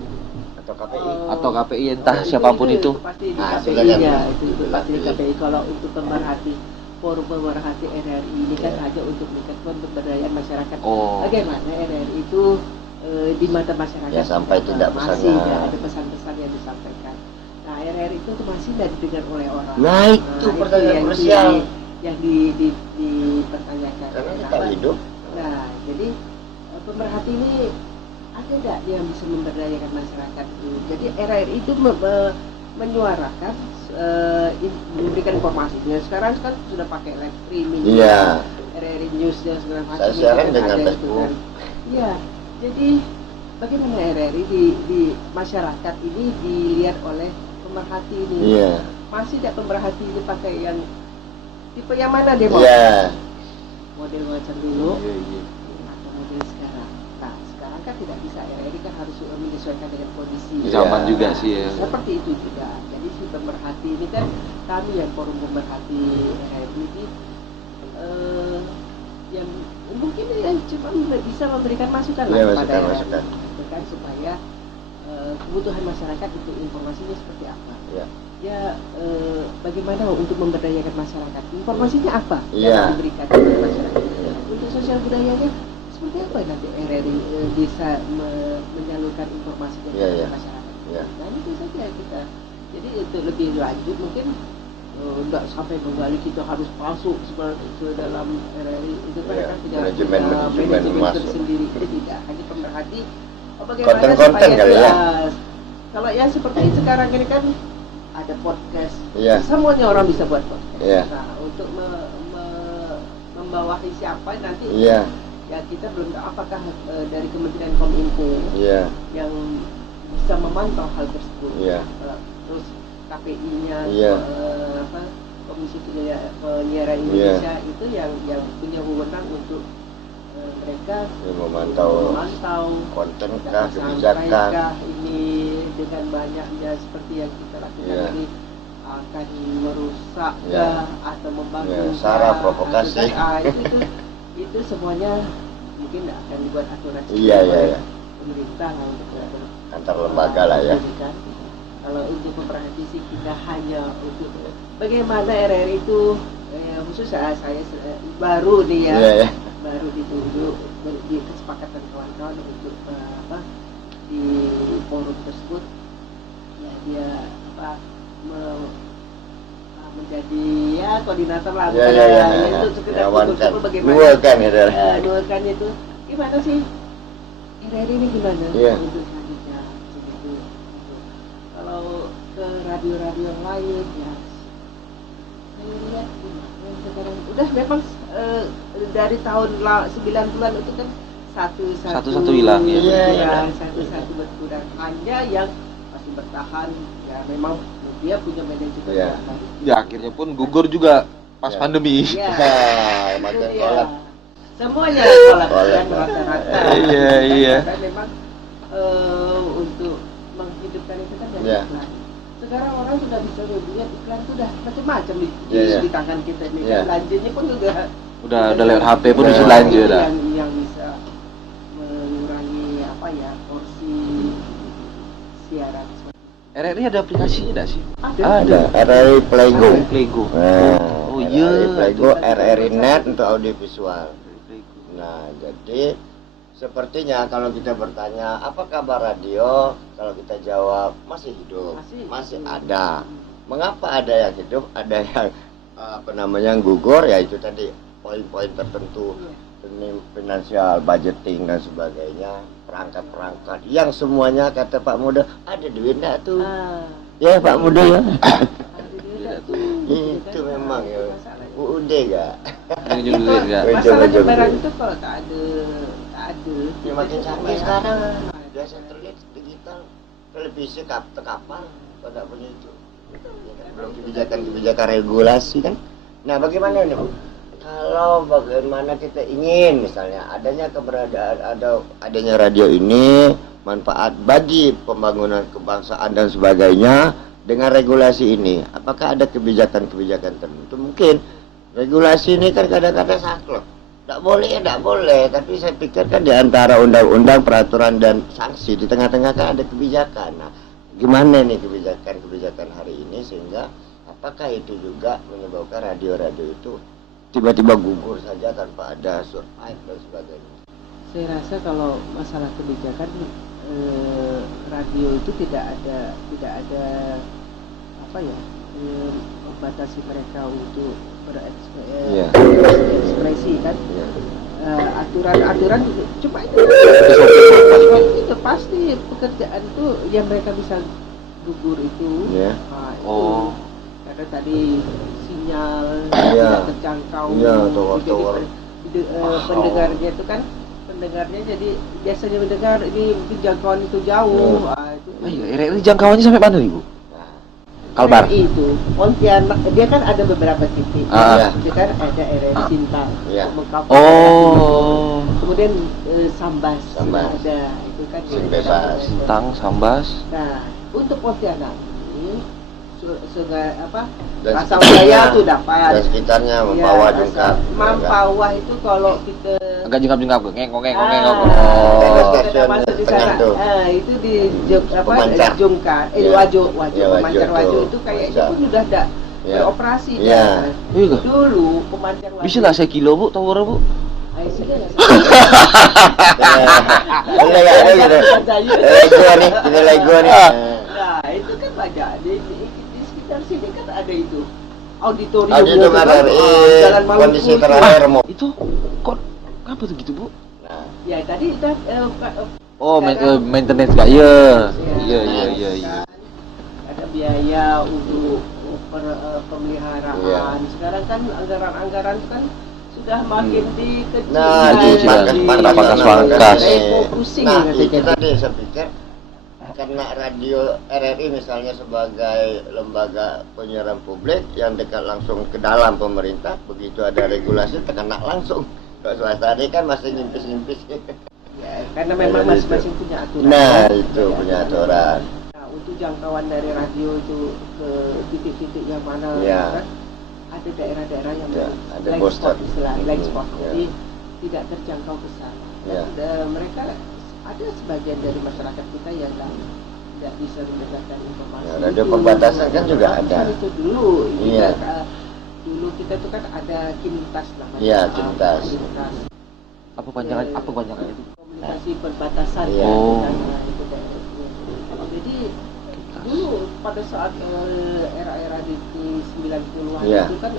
Atau KPI? atau KPI entah siapapun itu. Pasti di Nah, KPI-nya, silakan. itu pasti di KPI. Kalau untuk pemerhati forum pemerhati RRI ini kan hanya untuk meningkatkan pemberdayaan masyarakat. Oh. Bagaimana RRI itu di mata masyarakat Ya, sampai tidak masih pesannya. ya, ada pesan-pesan yang disampaikan. Nah, RRI itu masih tidak didengar oleh orang. Nah, itu pertanyaan yang krusial. yang dipertanyakan. Karena kita Kenapa? hidup. Nah, jadi pemerhati ini ada nggak yang bisa memberdayakan masyarakat itu? Jadi RRI itu menyuarakan, memberikan informasi. Ya, sekarang kan sudah pakai live streaming, Iya. RRI News dan segala macam. Saya siaran itu kan dengan ada itu Facebook. kan. Iya, jadi bagaimana RRI di masyarakat ini dilihat oleh pemerhati ini? Iya. Masih tidak pemerhati ini pakai yang tipe yang mana demo? Iya. Model macam dulu Iya, iya. atau model sekarang? Nah, sekarang kan tidak bisa, RRI kan harus menyesuaikan dengan kondisi. Zaman Iya. juga sih ya. Seperti itu juga. Jadi si pemerhati ini kan kami yang forum pemerhati RRI ini yang mungkin yang cuma bisa memberikan masukan Iya, lah kepada masukan. RRI, gitu kan, supaya kebutuhan masyarakat untuk informasinya seperti apa. Iya. Ya bagaimana untuk memberdayakan masyarakat, informasinya apa Iya. yang diberikan kepada masyarakat. Untuk sosial budayanya seperti apa nanti RRI bisa menyalurkan informasi kepada Iya, iya. masyarakat. Iya. Nah itu saja kita. Jadi untuk lebih lanjut mungkin tidak sampai kembali kita harus masuk ke dalam RRI itu kan, Iya, kan tidak manajemen masuk. tersendiri, itu tidak hanya pemerhati. Bagaimana Konten-konten supaya kali ya? jelas. Kalau ya seperti sekarang ini kan ada podcast, Iya. semuanya orang bisa buat podcast. Iya. Nah untuk membawahi siapa nanti, Iya. ya kita belum tahu apakah dari Kementerian Kominfo Iya. yang bisa memantau hal tersebut. Iya. Terus KPI-nya, Iya. Komisi Penyiaran Indonesia itu yang punya wewenang untuk mereka Ini memantau konten kah, kebijakan. sampaikah ini dengan banyaknya seperti yang kita lakukan Iya. ini akan merusak Iya. atau membangun Iya, sara, provokasi. itu semuanya mungkin akan dibuat aturan Iya, iya, iya. pemerintah lah untuk Antar lembaga lah ya. pendidikan. Kalau untuk memperhati sih kita hanya untuk bagaimana RRI itu khusus saya baru nih ya, Iya, iya. baru ditunjuk di kesepakatan kawan-kawan untuk di forum tersebut ya dia menjadi ya koordinator lah, Iya, iya, iya. untuk sekedar Ngawankan. kumpul-kumpul bagaimana Dua kan ya, Dar? duakan itu gimana sih RRI ini gimana Iya. untuk selanjutnya begitu. Kalau ke radio-radio yang lain ya saya lihat yang sekarang udah memang dari tahun 90-an itu kan Satu-satu hilang, ya. Iya, iya. satu-satu berkurang. Hanya yang masih bertahan ya memang dia punya manajemen Iya. yang baik. Ya akhirnya pun gugur juga pas Ya. pandemi. Iya. Nah, Itu makin dia. kolak. Semuanya kolak Kolak. kan rata-rata. Iya, iya. Karena memang untuk menghidupkan itu kan dari Iya. iklan. Sekarang orang sudah bisa lihat iklan itu udah macam-macam Iya, iya. di tangan kita nih. Iya. Belanjanya pun juga Udah lewat HP pun Iya. bisa belanja dah. yang bisa mengurangi porsi siaran. RRI ada aplikasinya enggak sih? Ada RRI Playgo. Playgo. Nah, Oh, iya. RRI Playgo, RRI Net untuk audiovisual. Playgo. Nah, jadi sepertinya kalau kita bertanya apa kabar radio, kalau kita jawab masih hidup, masih ada. Mengapa ada yang hidup, ada yang yang gugur, ya itu tadi poin-poin tertentu, finansial, budgeting dan sebagainya, perangkat-perangkat yang semuanya kata Pak Muda ada duit enggak tuh? Ya Pak Muda ya. Itu memang ya. UUD enggak? Ujung duit enggak? Masalahnya barang itu kalau tak ada. Ya makin canggih sekarang. Ya satelit digital, televisi kapal, pada punya itu. Belum kebijakan regulasi kan. Nah, bagaimana ini, Bu? Kalau bagaimana kita ingin misalnya adanya adanya radio ini manfaat bagi pembangunan kebangsaan dan sebagainya dengan regulasi ini, apakah ada kebijakan-kebijakan tertentu? Mungkin regulasi ini kan kadang-kadang saklek. Tidak boleh, ya tidak boleh. Tapi saya pikir kan di antara undang-undang, peraturan dan sanksi di tengah-tengah kan ada kebijakan. Nah, gimana nih kebijakan hari ini, sehingga apakah itu juga menyebabkan radio-radio itu tiba-tiba gugur saja tanpa ada survive dan sebagainya. Saya rasa kalau masalah kebijakan radio itu tidak ada apa ya, membatasi mereka untuk berekspresi kan. Aturan-aturan cuma itu pasti pekerjaan tuh yang mereka bisa gugur itu. Nah, itu karena tadi sinyal tidak terjangkau, jadi pendengarnya itu kan jadi biasanya mendengar ini mungkin jangkauan itu jauh. Itu RRI jangkauannya sampai mana Ibu? Kalbar itu Pontianak, dia kan ada beberapa titik. Dia kan ada RRI Sintang, kemudian Sambas, ada itu kan Sintang, Sambas. Nah, untuk Pontianak ini sungai Pasang Jaya itu dapat dan sekitarnya Mempawah, Jungkap. Mempawah itu kalau kita agak jungkap ngengok. Masuk di sana, itu di Jungkap, Pemancar Wajo itu kayaknya pun sudah ada beroperasi. Dulu Pemancar Wajo. Bisa nggak saya kilo Bu, tawar Bu? Nah, itu kan banyak di sekitar sini kan ada itu auditorium Jalan kondisi terakhir itu kok apa tuh gitu Bu? Ya tadi maintenance nggak? Iya. Ada biaya untuk pemeliharaan. Sekarang kan anggaran kan sudah makin dikecil. Dipangkas. Itu tadi saya pikir karena radio RRI misalnya sebagai lembaga penyiaran publik yang dekat langsung ke dalam pemerintah, begitu ada regulasi terkena langsung. Kalau swasta ini kan masih nyimpis-nyimpis. Ya, karena memang masing-masing punya aturan. Nah, itu punya aturan. Nah, untuk jangkauan dari radio itu ke titik-titik yang mana, kan ada daerah-daerah yang ada blind spot, jadi tidak terjangkau ke sana. Dan mereka ada sebagian dari masyarakat kita yang tidak bisa mendapatkan informasi. Radio perbatasan kan juga ada. Itu dulu, dulu kita tuh kan ada Kintas namanya. Iya, Kintas. Apa panjangannya itu? Komunikasi perbatasan. Jadi dulu pada saat era-era di 90-an itu kan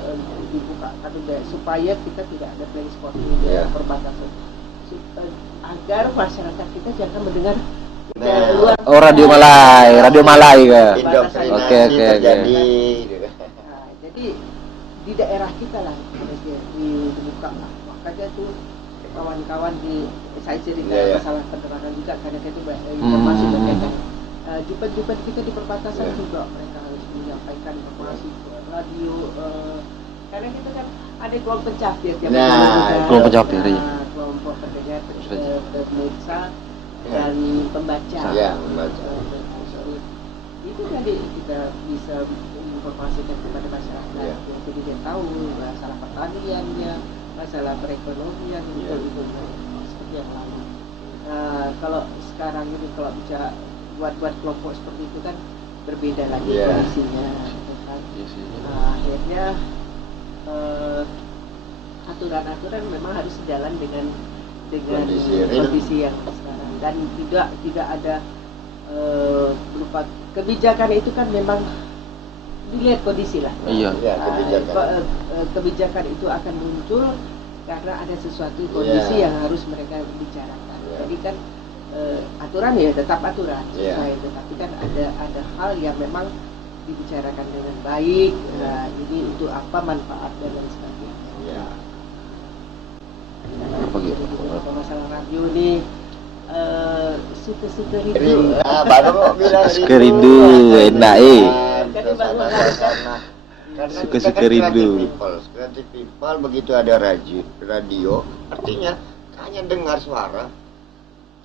dibuka supaya kita tidak ada blind spot di perbatasan. Agar masyarakat kita jangan mendengar luar. Radio Malai kan. Oke. Jadi di daerah kita lah dibuka, makanya tuh kawan-kawan saya cerita masalah penerangan juga, karena itu informasi berkaitan jupan-jupan kita di perbatasan juga mereka harus menyampaikan informasi ke radio, karena kita kan ada kelompok pencapir kelompok pendengar, pemirsa dan pembaca. Itu tadi kita bisa informasikan kepada masyarakat, jadi dia tahu masalah pertaniannya, masalah perekonomian itu seperti yang lalu. Kalau sekarang ini kalau bisa buat kelompok seperti itu kan berbeda lagi kondisinya, kan? Akhirnya aturan-aturan memang harus sejalan dengan kondisi yang sekarang, dan tidak ada berupa kebijakan itu kan memang dilihat kondisi lah. Kebijakan itu akan muncul karena ada sesuatu kondisi yang harus mereka bicarakan. Jadi kan aturan ya tetap aturan sesuai, tetapi kan ada hal yang memang dibicarakan dengan baik. Nah, ini untuk apa manfaat dan lain sebagainya. Apa masalah radio nih? Suka rindu. Baru bilang rindu, enak Suka rindu. Creative people begitu ada radio, artinya hanya dengar suara,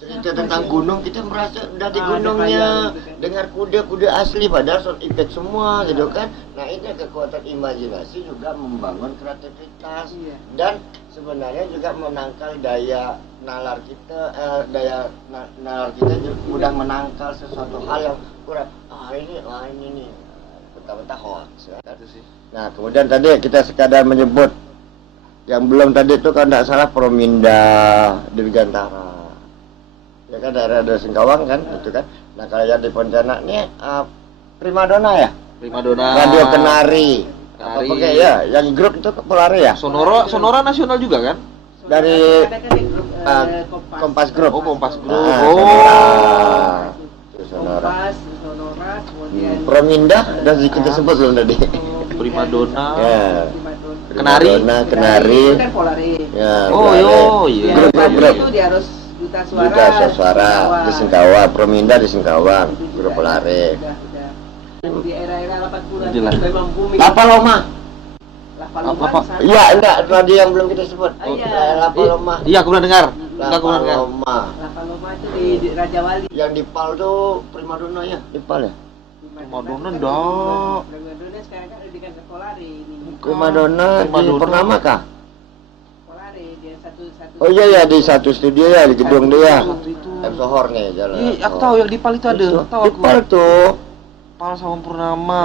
cerita tentang gunung, kita merasa udah di Ada gunungnya, bayang gitu kan. dengar kuda-kuda asli padahal sound effect semua gitu kan. Nah ini kekuatan imajinasi juga membangun kreativitas Iya. dan sebenarnya juga menangkal daya nalar kita, nalar kita juga mudah menangkal sesuatu hal yang kurang. Ini nih, mentah-mentah hoax ya. Nah kemudian tadi kita sekadar menyebut yang belum tadi itu kan tidak salah Prominda Dirgantara. Ya kan daerah Singkawang kan itu kan. Nah kalau yang di Pontianak ini Primadona ya, Primadona. Radio Kenari. Apa Kenari. pakai ya? Yang grup itu Polare ya? Sonora nasional juga kan? Dari Ada kan di grup, Kompas Group. Oh, Kompas Group. Sonora. Itu Sonora. Kompas, Sonora, kemudian Prominda dan sedikit disebut belum tadi. Primadona. Ya. Primadona. Kenari. Primadona, Kenari. Itu kan Polare. Ya. Oh, Polare. iya. Ya, Grup-grup. itu dia harus Duta Suara. Duta Suara di Singkawang, Prominda di Singkawang, Itu Grup juga Polare. Udah. Di era-era 80-an Jelas. memang booming. Lapaloma. Lapaloma Apa? sana. Iya, enggak, tadi yang belum kita sebut. Ah, iya. Lapaloma. Iya, aku pernah dengar. Aku pernah dengar. Lapaloma. Lapaloma itu di Raja Wali. Yang di Pal tuh Primadona ya, di Pal ya. Primadona enggak. Primadona sekarang kan udah diganti Polare ini. Primadona di Primadona. Purnama kah? Polare dia satu. Oh iya ya, di satu studio ya, di gedung dia. Satu itu. Sohor nih jalan. Iya, aku tahu yang di Pal itu ada. Tahu Di aku. Pal tuh. Pal sama Purnama.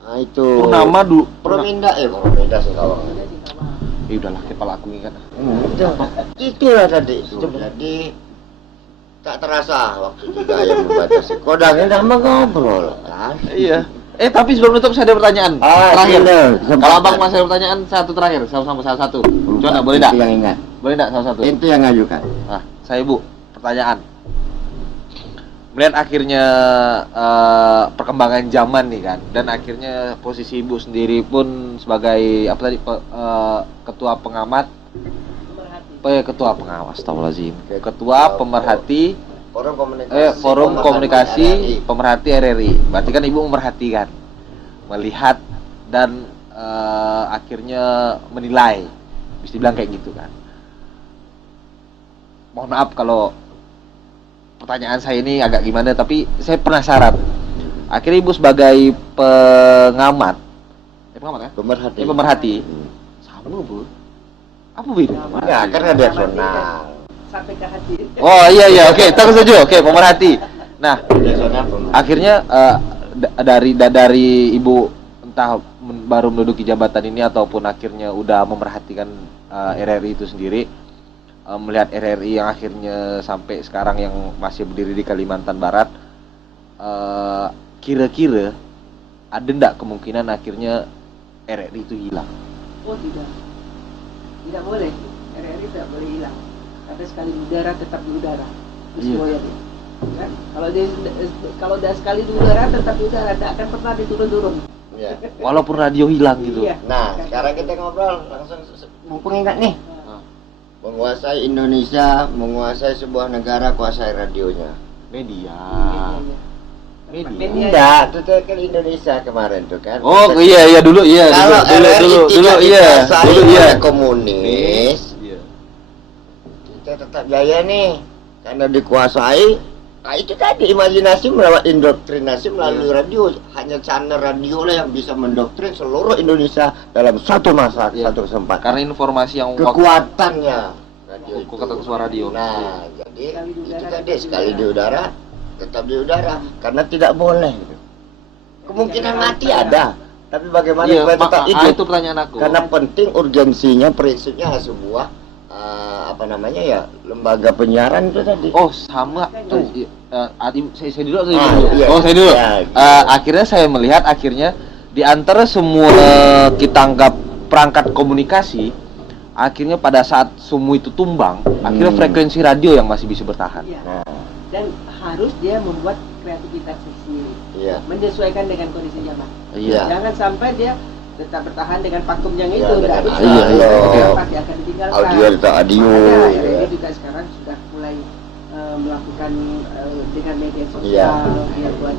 Nah itu. Purnama Prominda Prominda Singkawang. udahlah, kepala aku ingat. Itulah tadi. Jadi tak terasa waktu juga yang membatasi. Kodangnya nama ngobrol kan. Iya. Tapi sebelum nutup saya ada pertanyaan terakhir. Kalau abang masih ada pertanyaan satu terakhir, sama salah satu. Coba boleh enggak? Yang ingat. Boleh enggak salah satu? Itu yang ngajukan. Nah, saya Bu, pertanyaan. Melihat akhirnya perkembangan zaman nih kan, dan akhirnya posisi Ibu sendiri pun sebagai apa tadi ketua pengamat, ketua pengawas, astagfirullahaladzim, ketua pemerhati forum komunikasi pemerhati RRI. Berarti kan Ibu memerhatikan, melihat dan akhirnya menilai, bisa dibilang kayak gitu kan. Mohon maaf kalau pertanyaan saya ini agak gimana, tapi saya penasaran. Akhirnya Ibu sebagai pengamat, pengamat kan? Pemerhati. Pemerhati. Sama Bu. Apa beda? Ya, kan redaksional. Sampai ke hati. Oh iya, oke, kita setuju. Oke, pemerhati. Nah, Redaksional pemerhati. akhirnya dari Ibu entah baru menduduki jabatan ini ataupun akhirnya udah memerhatikan RRI itu sendiri. Melihat RRI yang akhirnya sampai sekarang yang masih berdiri di Kalimantan Barat, kira-kira ada ndak kemungkinan akhirnya RRI itu hilang? Oh tidak boleh. RRI tidak boleh hilang. Karena sekali di udara tetap di udara. Semuanya dia. Kan? Kalau dia sekali di udara tetap di udara, tidak akan pernah diturun-turun. Ya. Walaupun radio hilang gitu. Iya. Nah, sekarang kita ngobrol langsung mumpung ingat nih. Menguasai Indonesia, menguasai sebuah negara, kuasai radionya. Media. Media. Enggak, itu tuh kan Indonesia kemarin tuh kan. Oh iya dulu iya. Kalau Dulu iya. Dulu iya. Komunis, Iya. kita tetap jaya nih karena dikuasai. Nah itu tadi imajinasi melalui indoktrinasi melalui radio. Hanya channel radio lah yang bisa mendoktrin seluruh Indonesia dalam satu masa, satu kesempatan. Karena informasi yang Kekuatannya radio itu. kekuatan suara radio. Nah, jadi Sekali di itu udara, tadi tetap di sekali di udara. udara tetap di udara karena tidak boleh. Kemungkinan mati ada, tapi bagaimana supaya tetap hidup? Itu pertanyaan aku. Karena penting urgensinya, prinsipnya sebuah lembaga penyiaran itu tadi. Oh sama tuh. Saya dulu. Iya. Oh saya dulu. Ya, gitu. Akhirnya saya melihat di antara semua kita anggap perangkat komunikasi, akhirnya pada saat semua itu tumbang, akhirnya frekuensi radio yang masih bisa bertahan. Iya. Nah, Dan harus dia membuat kreativitas sendiri, iya. menyesuaikan dengan kondisi zaman. Iya. Jangan sampai dia tetap bertahan dengan pakem yang Ya, itu. dengan Nggak bisa. iya. Pasti akan ditinggalkan. Audio atau audio. Makanya Gitu ya. RRI juga sekarang sudah mulai melakukan dengan media Iya. sosial, dia buat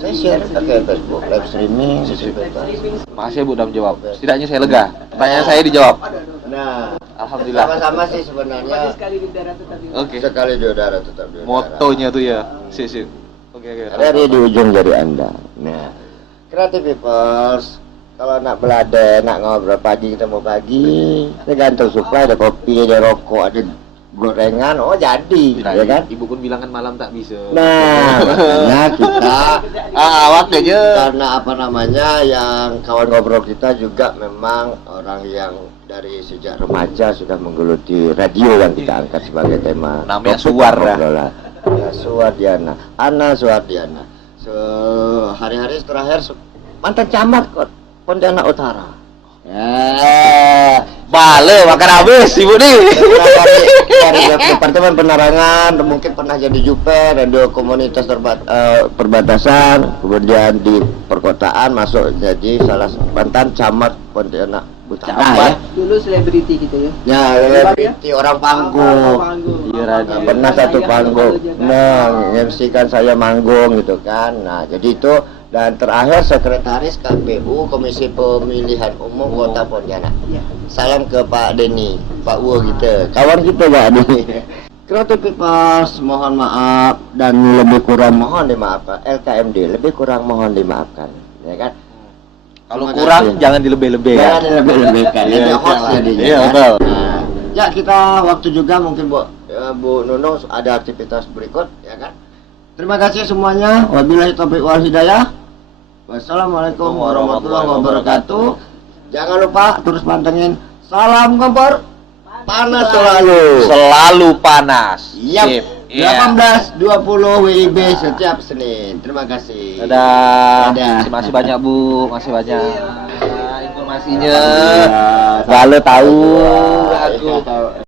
Saya share pakai Facebook, live streaming, live streaming. Makasih ya Bu udah menjawab. Setidaknya saya lega. Pertanyaan saya dijawab. Aduh, Nah, Alhamdulillah. sama-sama sih Masih sebenarnya. sekali di udara tetap di Oke. Sekali di udara tetap di udara. Motonya tuh ya. Sip. Oke. Dari di ujung jari Anda. Nah, Creative Peoples, kalau nak belada, nak ngobrol pagi ketemu pagi, tergantung supply, ada kopi, ada rokok, ada gorengan, oh jadi, ya kan? Ibu pun bilang kan malam tak bisa. Nah, makanya kita awak aja. karena apa namanya yang kawan ngobrol kita juga memang orang yang dari sejak remaja sudah menggeluti radio yang kita angkat sebagai tema. Namanya topik Suar, ya. obrolan. Ya, Suwardiana, Ana Suwardiana. Hari-hari terakhir mantan camat kok Pontianak Utara. Ya, Bale makan habis ibu nih. dari Departemen Penerangan, mungkin pernah jadi Juper, radio komunitas perbatasan, kemudian di perkotaan masuk jadi salah mantan camat Pontianak Utara. Camat. Dulu selebriti gitu ya. Ya, selebriti orang panggung. Iya, radio. Nah, pernah satu panggung, nah, MC-kan saya manggung gitu kan. Nah, jadi itu dan terakhir sekretaris KPU Komisi Pemilihan Umum Kota Pontianak. Iya. Salam ke Pak Denny, Pak Wo kita, kawan kita Pak Denny. Creative Peoples, mohon maaf dan lebih kurang mohon dimaafkan. LKMD lebih kurang mohon dimaafkan, ya kan? Kalau Terima kurang kasih. jangan dilebih-lebihkan. Jangan dilebih-lebihkan, Iya, jadi host jangan. jadinya. Iya, kan? betul. Nah, ya kita waktu juga mungkin Bu Nunung ada aktivitas berikut, ya kan? Terima kasih semuanya. Wabillahi taufiq wal hidayah. Wassalamualaikum warahmatullahi wabarakatuh. Jangan lupa terus pantengin Salam Kompor Panas Selalu. Selalu panas. Yap. Sip. Iya. 18.20 WIB setiap Senin. Terima kasih. Dadah. Dadah. Terima kasih banyak Bu, masih banyak informasinya. Iya. Bale tahu Iya, aku. tahu.